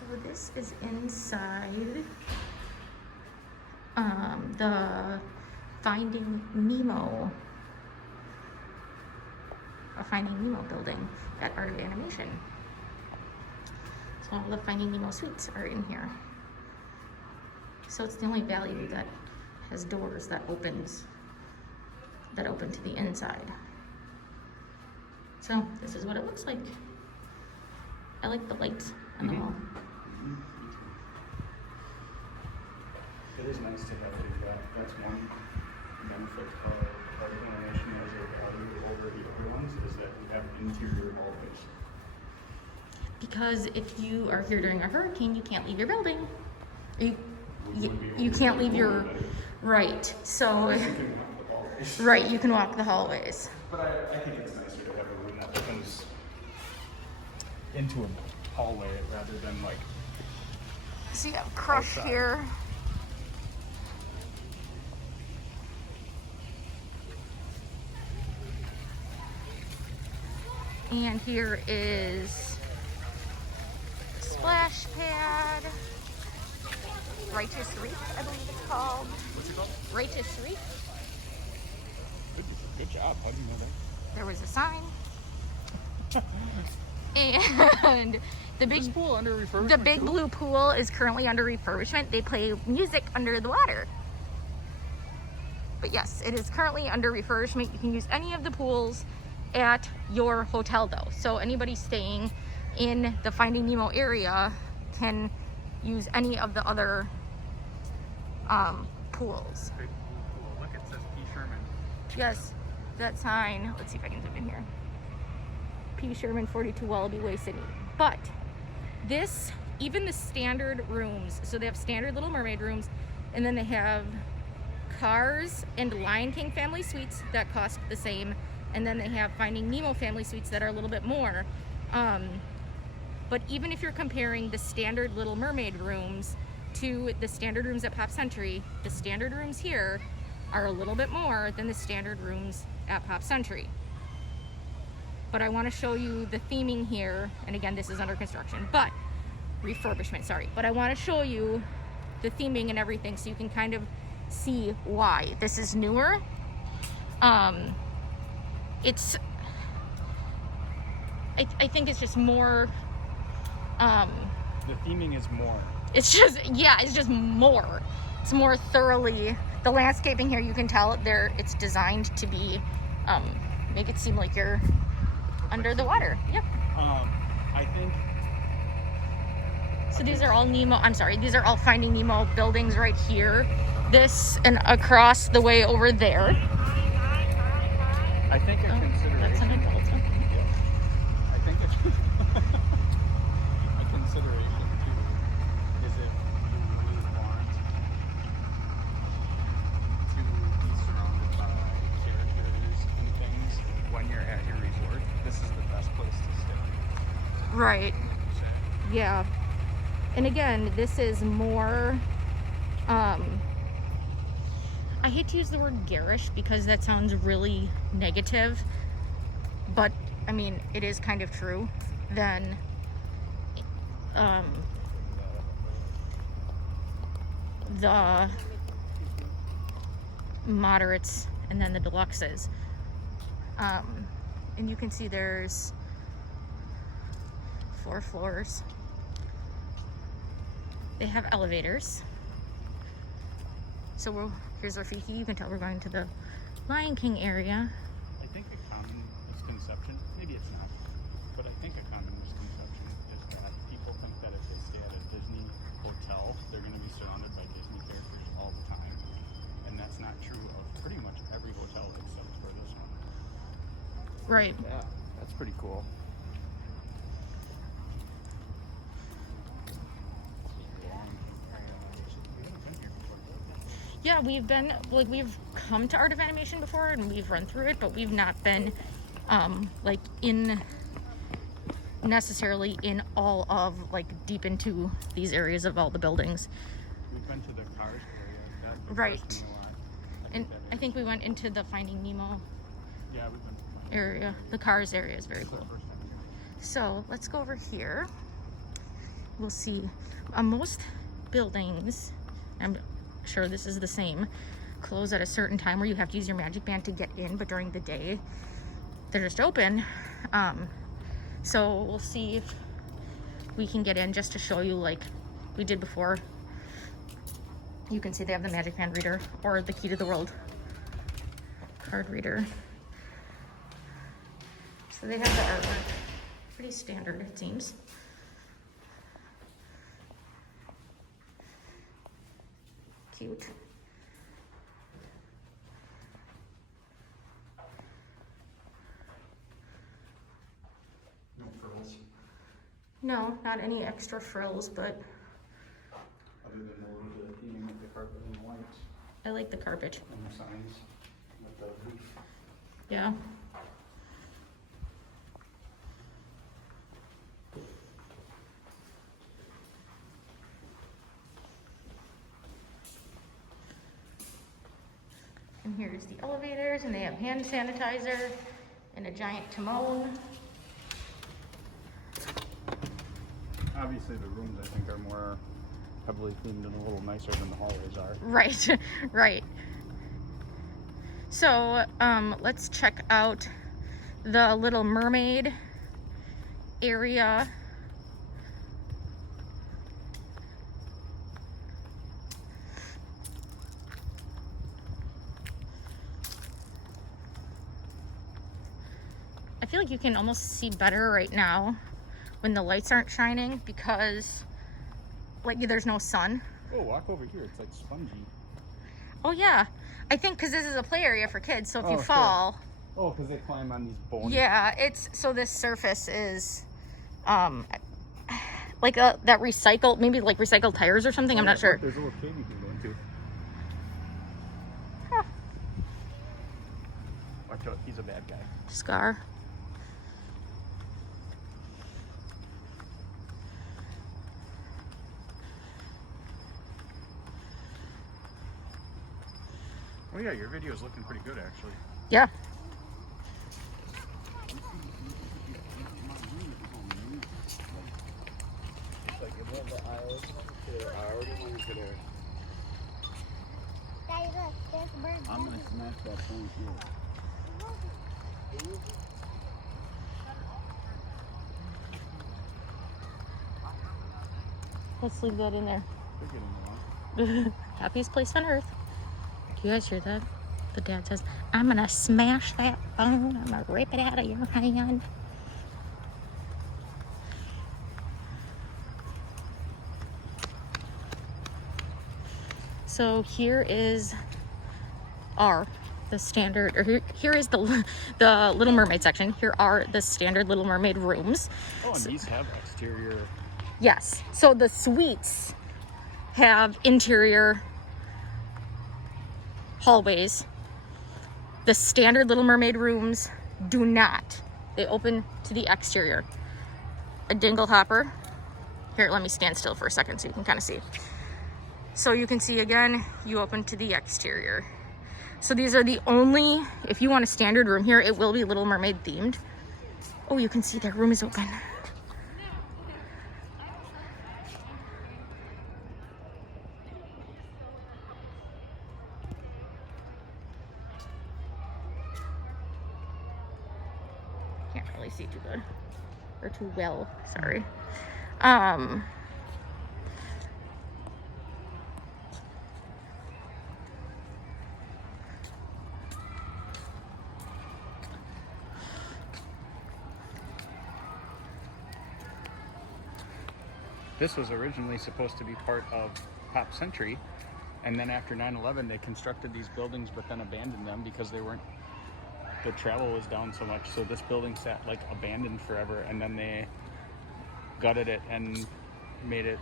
So this is inside the Finding Nemo building at Art of Animation. So all the Finding Nemo suites are in here. So it's the only value that has doors that open to the inside. So this is what it looks like. I like the lights on the wall. It is nice to have that. That's one benefit of Art of Animation as a value over the other ones, is that we have interior hallways. Because if you are here during a hurricane, you can't leave your building. You can't leave your, right, so, right, you can walk the hallways. But I think it's nicer to have a room that opens into a hallway rather than like. So you have Crush outside. Here. And here is Splash Pad. Righteous Reef, I believe it's called. What's it called? Righteous Reef. Good job. How do you know that? There was a sign. And the big pool under refurbishment. The big blue pool is currently under refurbishment. They play music under the water. But yes, it is currently under refurbishment. You can use any of the pools at your hotel though. So anybody staying in the Finding Nemo area can use any of the other pools. Big blue pool. Look, it says P. Sherman. Yes, that sign. Let's see if I can zoom in here. P. Sherman, 42 Wallaby Way, Sydney. But this, even the standard rooms, so they have standard Little Mermaid rooms, and then they have Cars and Lion King family suites that cost the same, and then they have Finding Nemo family suites that are a little bit more. But even if you're comparing the standard Little Mermaid rooms to the standard rooms at Pop Century, the standard rooms here are a little bit more than the standard rooms at Pop Century. But I want to show you the theming here, and again, this is under construction, but refurbishment, sorry. But I want to show you the theming and everything so you can kind of see why. This is newer. It's, I think it's just more, the theming is more. It's just, yeah, it's just more. It's more thoroughly, the landscaping here, you can tell it's designed to be, make it seem like you're under the water. Yep. I think. So these are all Nemo, I'm sorry, these are all Finding Nemo buildings right here. This and across the way over there. I think a consideration. That's an adult. Yeah. I think a consideration too is if you really want to be surrounded by characters and things when you're at your resort, this is the best place to stay. Right. Yeah. And again, this is more, I hate to use the word garish because that sounds really negative, but I mean, it is kind of true, than the moderates and then the deluxes. And you can see there's 4 floors. They have elevators. So here's Rafiki. You can tell we're going to the Lion King area. I think a common misconception, maybe it's not, but I think a common misconception is that people think that if they stay at a Disney hotel, they're going to be surrounded by Disney characters all the time. And that's not true of pretty much every hotel except for this one. Right. Yeah, that's pretty cool. Yeah, we've come to Art of Animation before and we've run through it, but we've not been necessarily in all of deep into these areas of all the buildings. We've been to the Cars area. Right. And I think we went into the Finding Nemo area. The Cars area is very cool. So let's go over here. we'll see. Most buildings, I'm sure this is the same, close at a certain time where you have to use your magic band to get in, but during the day they're just open. So we'll see if we can get in just to show you like we did before. You can see they have the magic band reader or the key to the world card reader. So they have the artwork, pretty standard it seems. Cute. No frills. No, not any extra frills, but Other than a little bit of theming with the carpet and the lights I like the carpet. and the signs with the roof. Yeah. And here's the elevators, and they have hand sanitizer and a giant Timon. Obviously, the rooms I think are more heavily themed and a little nicer than the hallways are. Right, right. So, let's check out the Little Mermaid area. I feel like you can almost see better right now when the lights aren't shining because like there's no sun. Oh, walk over here. It's like spongy. Oh yeah, I think because this is a play area for kids, so if you Oh, fall, Oh, because they climb on these bones. yeah, it's so this surface is like that recycled, maybe like recycled tires or something. I'm not sure. There's a little cave you can go into. Huh. Watch out, he's a bad guy. Scar. Oh yeah, your video is looking pretty good actually. Yeah. It's like above the aisles. I already went into there. Daddy, look, there's a bird. I'm gonna smash that phone here. Let's leave that in there. They're getting along. Happiest place on earth. Do you guys hear that? The dad says, I'm gonna smash that phone. I'm gonna rip it out of your hand. So here is the standard, or here is the Little Mermaid section. Here are the standard Little Mermaid rooms. Oh, and these have exterior. Yes. So the suites have interior hallways. The standard Little Mermaid rooms do not. They open to the exterior. A dingle hopper. Here, let me stand still for a second so you can kind of see. So you can see again, you open to the exterior. So these are the only, if you want a standard room here, it will be Little Mermaid themed. Oh, you can see that room is open. Can't really see too good, or too well, sorry. This was originally supposed to be part of Pop Century, and then after 9/11 they constructed these buildings but then abandoned them because the travel was down so much. So this building sat like abandoned forever, and then they gutted it and made it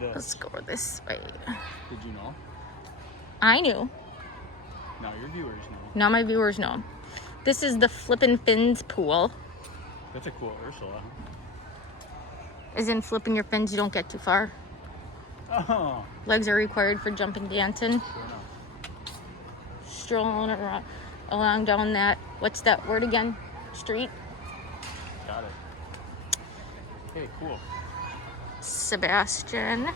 this. Let's go this way. Did you know? I knew. Now your viewers know. Now my viewers know. This is the Flippin' Fins pool. That's a cool Ursula. As in flipping your fins, you don't get too far. Oh. Legs are required for jumping, dancing. Sure enough. Strolling around, along down that, what's that word again? Street. Got it. Okay, cool. Sebastian.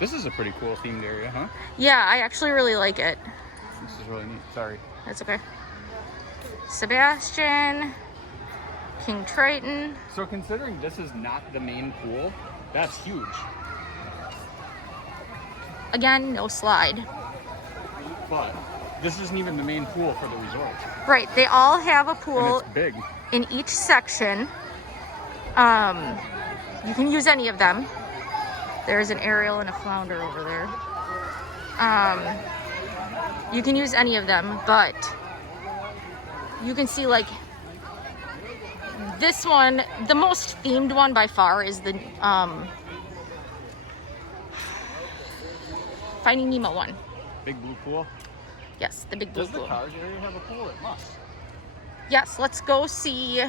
This is a pretty cool themed area, huh? Yeah, I actually really like it. This is really neat. Sorry. That's okay. Sebastian, King Triton. So considering this is not the main pool, that's huge. Again, no slide. But this isn't even the main pool for the resort. Right, they all have a And pool it's big. in each section. You can use any of them. There's an Ariel and a Flounder over there. You can use any of them, but you can see like this one, the most themed one by far is the Finding Nemo one. Big blue pool. Yes, the big blue Does the pool. Cars area have a pool? It must. Yes, let's go see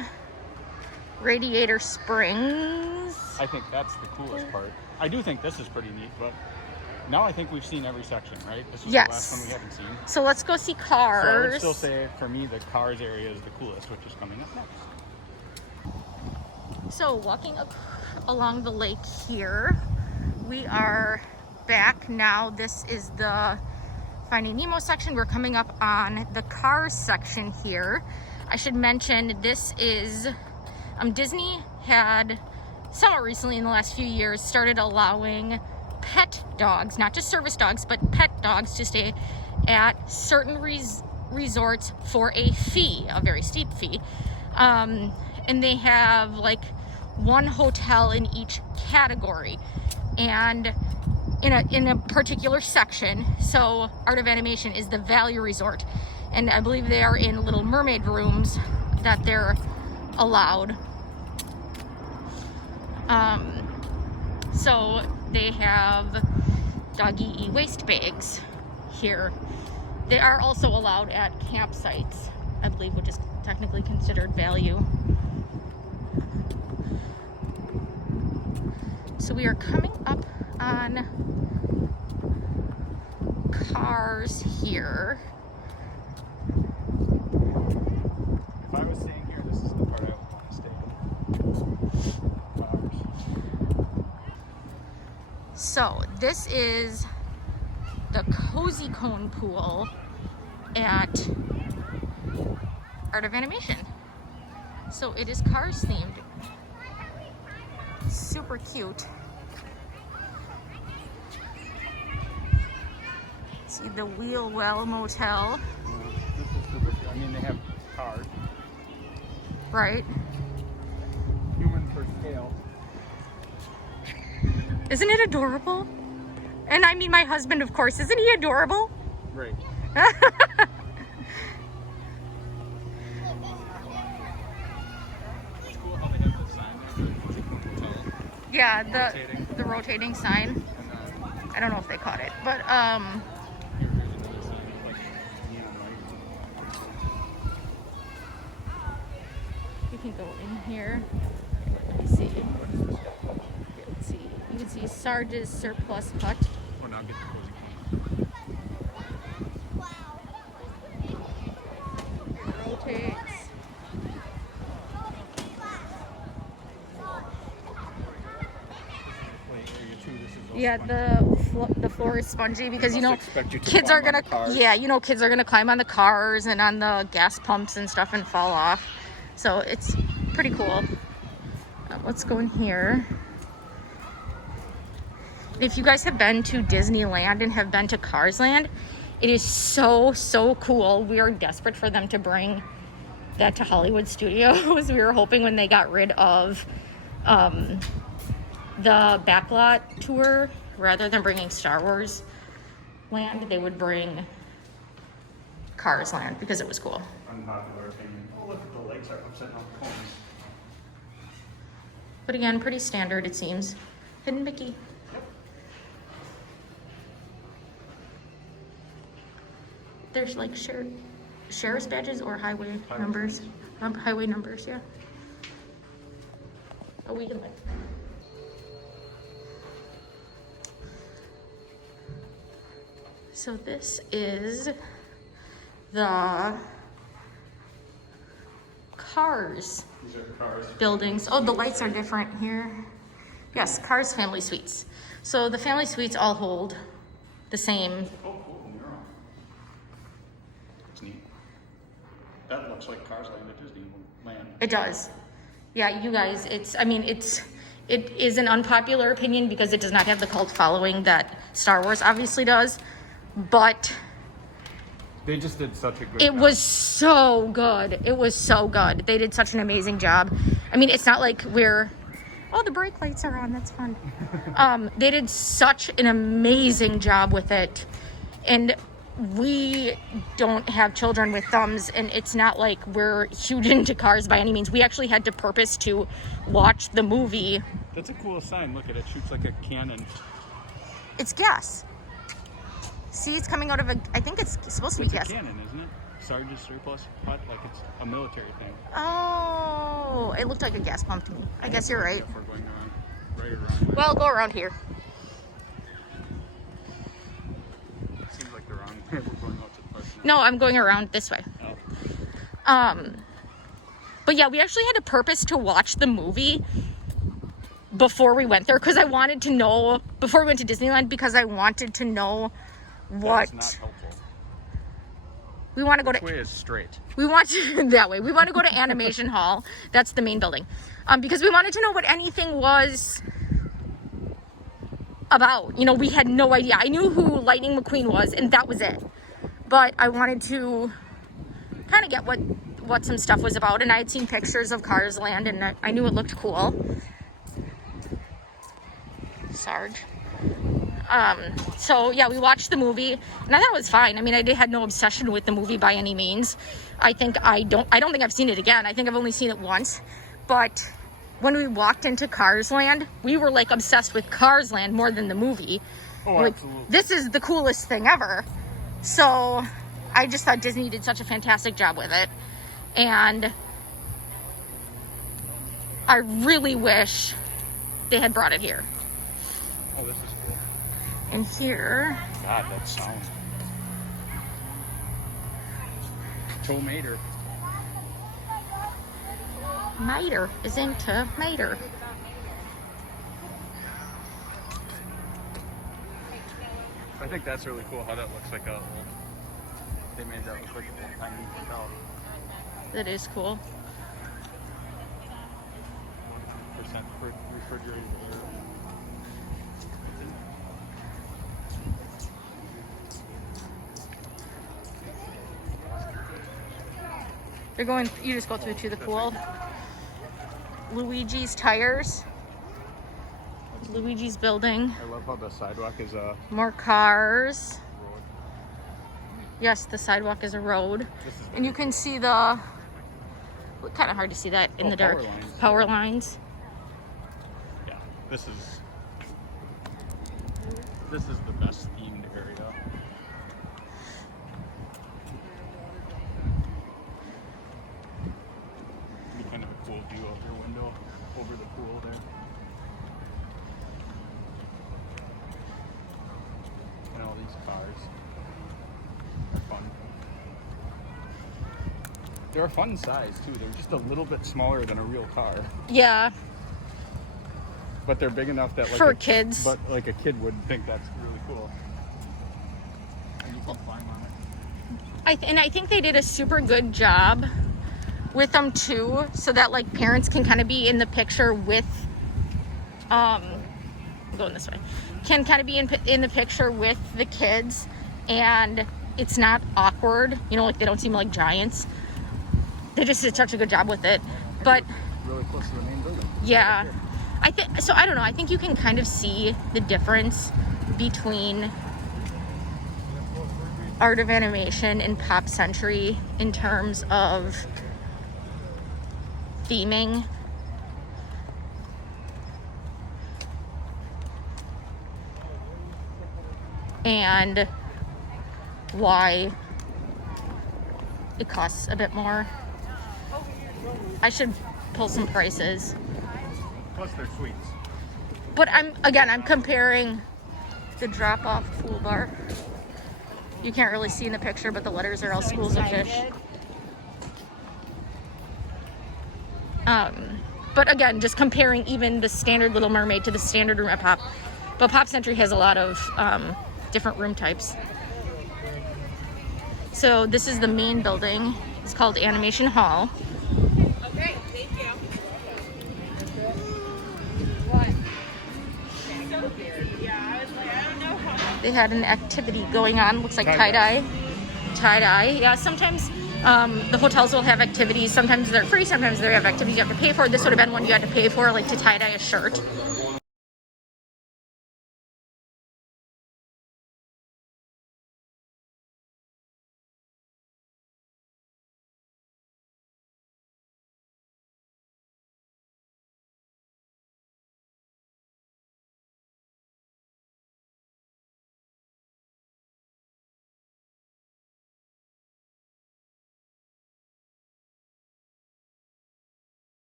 Radiator Springs. I think that's the coolest part. I do think this is pretty neat, but now I think we've seen every section, right? This is Yes. the last one we haven't seen. So let's go see So I Cars. would still say, for me, the Cars area is the coolest, which is coming up next. So walking up along the lake here, we are back now. This is the Finding Nemo section. We're coming up on the Cars section here. I should mention this is Disney had somewhat recently in the last few years started allowing pet dogs, not just service dogs, but pet dogs to stay at certain resorts for a fee, a very steep fee. And they have like one hotel in each category and in a particular section. So Art of Animation is the value resort, and I believe they are in Little Mermaid rooms that they're allowed. So they have doggy e-waste bags here. They are also allowed at campsites, I believe, which is technically considered value. So we are coming up on Cars here. If I was staying here, this is the part I would want to stay. Cars. So this is the Cozy Cone pool at Art of Animation. So it is Cars themed. Super cute. See the Wheel Well Motel, This is super cool. I mean, they have cars. right? Human for scale. Isn't it adorable? And I mean my husband, of course. Isn't he adorable? Right. It's cool how they have the sign there. Yeah, Rotating. the rotating sign. And then I don't know if they caught it, but here's another sign with like neon lights. you can go in here. Let's see. Here, let's see. You can see Sarge's Surplus Hut. Oh, now get the cozy cone. Rotates. Wait, are you two? This is also Yeah, fun. the floor is spongy because you Must know expect you to kids are climb gonna on the cars. yeah, you know kids are gonna climb on the cars and on the gas pumps and stuff and fall off. So it's pretty cool. Let's go in here. If you guys have been to Disneyland and have been to Cars Land, it is so cool. We are desperate for them to bring that to Hollywood Studios. We were hoping when they got rid of the backlot tour, rather than bringing Star Wars Land, they would bring Cars Land because it was cool. Unpopular opinion. Oh, look, the lights are upside down cones. But again, pretty standard it seems. Hidden Mickey. There's like sheriff's badges or highway numbers. Highway numbers, yeah. Oh, we can look. So this is the Cars These are cars. buildings. Oh, the lights are different here. Yes, Cars Family Suites. So the family suites all hold the same. Oh, cool, mural. It's neat. That looks like Cars Land at Disneyland. It does. Yeah, you guys, it is an unpopular opinion because it does not have the cult following that Star Wars obviously does, but They just did such a good it job. was so good. It was so good. They did such an amazing job. I mean, it's not like oh, the brake lights are on. That's fun. They did such an amazing job with it. And we don't have children with thumbs, and it's not like we're huge into cars by any means. We actually had to purpose to watch the movie. That's a cool sign. Look at it. Shoots like a cannon. It's gas. See, it's coming out of I think it's supposed to be It's gas. a cannon, isn't it? Sergeant surplus hut, like it's a military thing. Oh, it looked like a gas pump to me. I guess you're right. If we're going around, right or wrong way. Well, go around here. It seems like the wrong way. We're going out to the park. No, I'm going around this way. Oh. But yeah, we actually had to purpose to watch the movie before we went there because I wanted to know, before we went to Disneyland, because I wanted to know what. That's not helpful. We want to go Which to. way is straight? We want to that way. We want to go to Animation Hall. That's the main building, because we wanted to know what anything was about. You know, we had no idea. I knew who Lightning McQueen was, and that was it. But I wanted to kind of get what some stuff was about, and I had seen pictures of Cars Land, and I knew it looked cool. Sarge. So yeah, we watched the movie, and I thought it was fine. I mean, I had no obsession with the movie by any means. I don't think I've seen it again. I think I've only seen it once. But when we walked into Cars Land, we were like obsessed with Cars Land more than the movie. Oh, like, absolutely. this is the coolest thing ever. So I just thought Disney did such a fantastic job with it. And I really wish they had brought it here. Oh, this is cool. And here, God, that sound. Tomater. Mater is into Mater. I think that's really cool how that looks like a. They made that look like a little tiny hotel. That is cool. Percent refrigerated air. They're going, you just go through to the pool. Luigi's Tires. Luigi's Building. I love how the sidewalk is a More cars. road. Yes, the sidewalk is a road. This is And you can see the, kind of hard to see that in the dark. power lines. Power lines. Yeah, this is the best themed area. Be kind of a cool view of your window over the pool there. And all these cars are fun. They're a fun size too. They're just a little bit smaller than a real car. Yeah, But they're big enough that like for kids. But like a kid would think that's really cool. And you can climb on it. And I think they did a super good job with them too, so that like parents can kind of be in the picture with, I'm going this way, can kind of be in the picture with the kids, and it's not awkward. You know, like they don't seem like giants. They just did such a good job with it. But Really close to the main building. yeah, I don't know. I think you can kind of see the difference between Art of Animation and Pop Century in terms of theming. And why it costs a bit more. I should pull some prices. Plus they're sweets. But I'm comparing the drop-off pool bar. You can't really see in the picture, but the letters are all schools of fish. But again, just comparing even the standard Little Mermaid to the standard room at Pop. But Pop Century has a lot of different room types. So this is the main building. It's called Animation Hall. Okay, thank you. So weird. Yeah, I was like, I don't know how. They had an activity going on. Looks like Tie-dye. tie-dye. Yeah, sometimes the hotels will have activities. Sometimes they're free, sometimes they have activities you have to pay for. This would have been one you had to pay for, like to tie-dye a shirt.